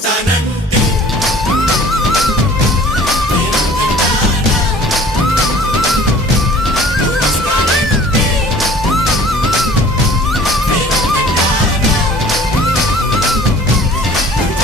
Time.